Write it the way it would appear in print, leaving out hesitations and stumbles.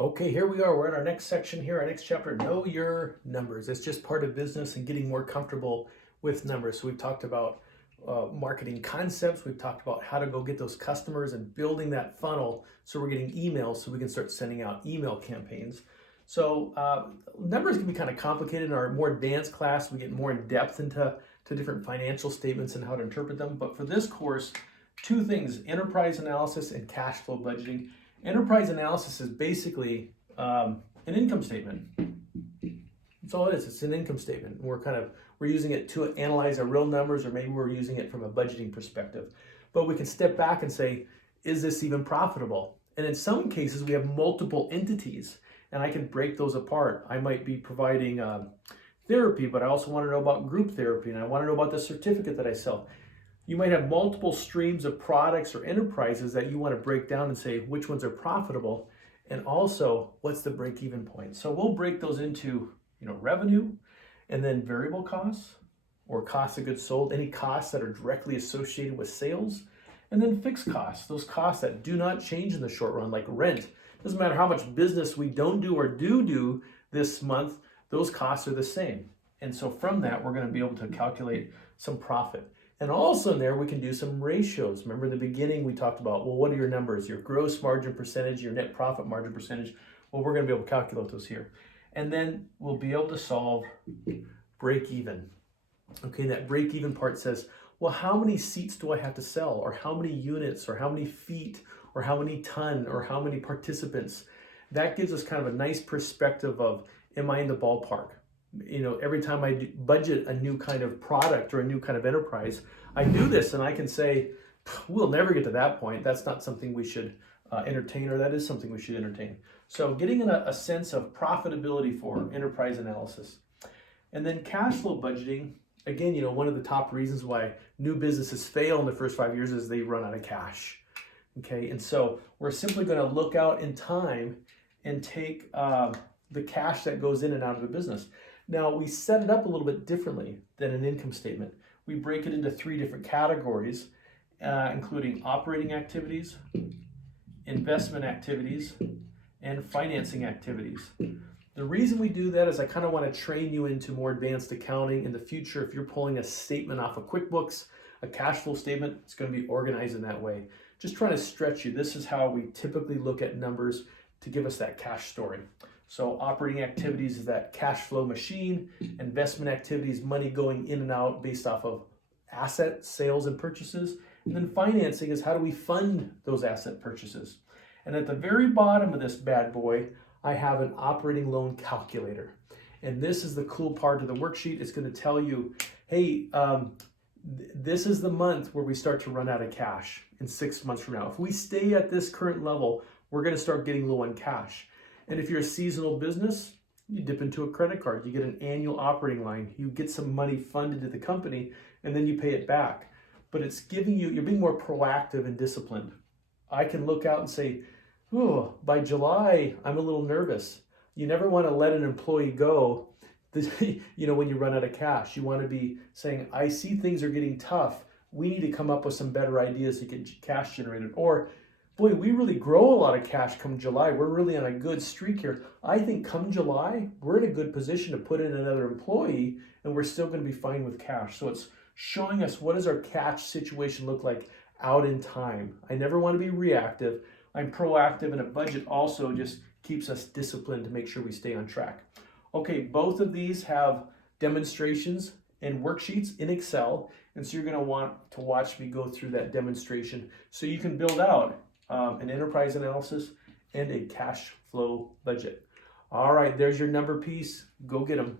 Okay, here we are. We're in our next section here, our next chapter, Know Your Numbers. It's just part of business and getting more comfortable with numbers. So we've talked about marketing concepts. We've talked about how to go get those customers and building that funnel so we're getting emails so we can start sending out email campaigns. So numbers can be kind of complicated. In our more advanced class, we get more in depth into different financial statements and how to interpret them. But for this course, two things: enterprise analysis and cash flow budgeting. Enterprise analysis is basically an income statement. That's all it is. It's an income statement. We're using it to analyze our real numbers, or maybe we're using it from a budgeting perspective. But we can step back and say, is this even profitable? And in some cases, we have multiple entities, and I can break those apart. I might be providing therapy, but I also want to know about group therapy, and I want to know about the certificate that I sell. You might have multiple streams of products or enterprises that you want to break down and say which ones are profitable, and also what's the break-even point. So we'll break those into revenue, and then variable costs or cost of goods sold, any costs that are directly associated with sales, and then fixed costs, those costs that do not change in the short run, like rent. Doesn't matter how much business we don't do or do this month, those costs are the same. And so from that, we're going to be able to calculate some profit. And also in there, we can do some ratios. Remember in the beginning, we talked about, well, what are your numbers? Your gross margin percentage, your net profit margin percentage. Well, we're going to be able to calculate those here. And then we'll be able to solve break even. Okay, that break even part says, well, how many seats do I have to sell? Or how many units? Or how many feet? Or how many ton? Or how many participants? That gives us kind of a nice perspective of, am I in the ballpark? Every time I budget a new kind of product or a new kind of enterprise, I do this and I can say, we'll never get to that point. That's not something we should entertain, or that is something we should entertain. So getting a sense of profitability for enterprise analysis. And then cash flow budgeting, again, one of the top reasons why new businesses fail in the first 5 years is they run out of cash. Okay, and so we're simply going to look out in time and take the cash that goes in and out of the business. Now, we set it up a little bit differently than an income statement. We break it into 3 different categories, including operating activities, investment activities, and financing activities. The reason we do that is I kind of want to train you into more advanced accounting in the future. If you're pulling a statement off of QuickBooks, a cash flow statement, it's going to be organized in that way. Just trying to stretch you. This is how we typically look at numbers to give us that cash story. So operating activities is that cash flow machine. Investment activities, money going in and out based off of asset sales and purchases. And then financing is how do we fund those asset purchases. And at the very bottom of this bad boy, I have an operating loan calculator. And this is the cool part of the worksheet. It's going to tell you, hey, this is the month where we start to run out of cash in 6 months from now. If we stay at this current level, we're going to start getting low on cash. And if you're a seasonal business, you dip into a credit card, you get an annual operating line, you get some money funded to the company, and then you pay it back. But it's giving you, you're being more proactive and disciplined. I can look out and say, oh, by July, I'm a little nervous. You never want to let an employee go, when you run out of cash. You want to be saying, I see things are getting tough. We need to come up with some better ideas to get cash generated. Or, boy, we really grow a lot of cash come July. We're really on a good streak here. I think come July, we're in a good position to put in another employee, and we're still going to be fine with cash. So it's showing us, what does our cash situation look like out in time? I never want to be reactive. I'm proactive, and a budget also just keeps us disciplined to make sure we stay on track. Okay, both of these have demonstrations and worksheets in Excel, and so you're going to want to watch me go through that demonstration so you can build out an enterprise analysis and a cash flow budget. All right, there's your number piece. Go get them.